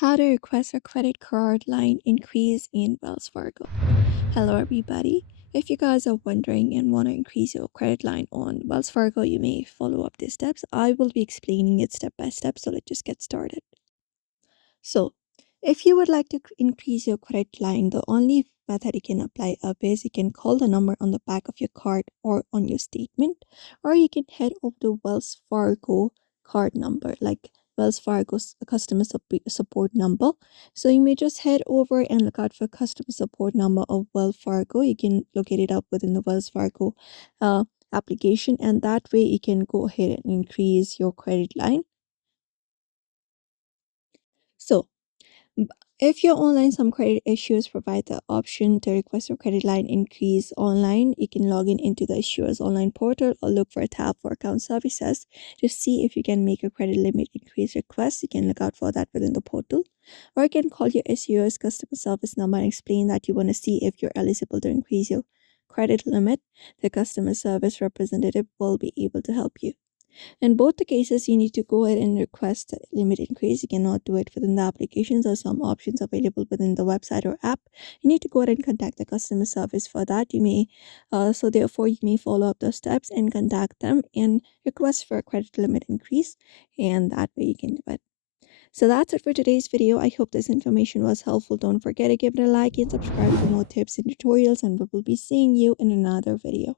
How to request a credit card line increase in Wells Fargo. Hello, everybody. If you guys are wondering and want to increase your credit line on Wells Fargo, you may follow up these steps. I will be explaining it step by step, so let's just get started. So, if you would like to increase your credit line, the only method you can apply up is you can call the number on the back of your card or on your statement, or you can head over to Wells Fargo card number, like Wells Fargo's customer support number. So you may just head over and look out for customer support number of Wells Fargo. You can locate it up within the Wells Fargo uh, application, and that way you can go ahead and increase your credit line. So if your online some credit issuers provide the option to request your credit line increase online, you can log in into the issuer's online portal or look for a tab for account services to see if you can make a credit limit increase request. You can look out for that within the portal. Or you can call your issuer's customer service number and explain that you want to see if you're eligible to increase your credit limit. The customer service representative will be able to help you. In both the cases, you need to go ahead and request a limit increase. You cannot do it within the applications or some options available within the website or app. You need to go ahead and contact the customer service for that. So therefore, you may follow up those steps and contact them and request for a credit limit increase, and that way you can do it. So that's it for today's video. I hope this information was helpful. Don't forget to give it a like and subscribe for more tips and tutorials, and we will be seeing you in another video.